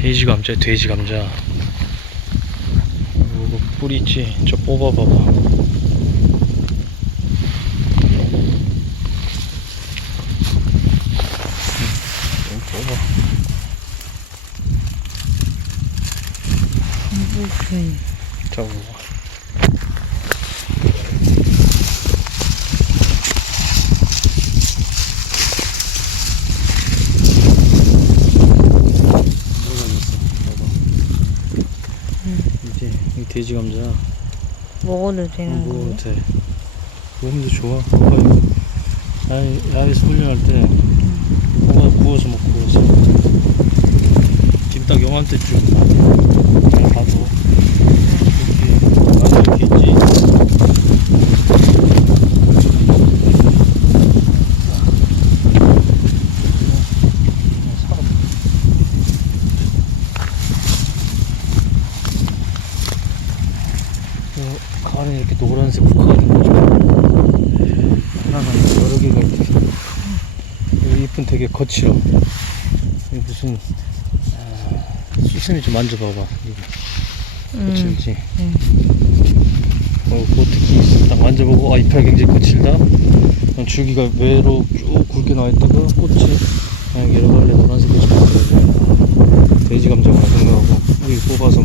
돼지 감자, 돼지 감자. 이거 뿌리 있지? 저 뽑아봐봐. 응, 좀 뽑아. 잡아봐. 모르겠어. 봐봐. 이제 이 돼지 감자 먹어도 되는 먹어도 거예요? 돼. 몸도 좋아. 봐봐 이거. 야외, 야외에서 훈련할 때 구워, 구워서 먹고 그래서 지금 딱 영한테쯤 잘 봐도 어, 가을에 이렇게 노란색 국화들이 하나가 여러 개가 있고 여기 어, 이쁜 되게 거칠어. 여기 무슨 아, 수선이 좀 만져봐봐 이거. 거칠지. 음, 음. 어, 그거 특히 딱 만져보고 아 이빨 굉장히 거칠다? 줄기가 외로 쭉 굵게 나와있다가 꽃이 여러 갈래 노란색이 좀 돼지 감자가 생각하고 여기 뽑아서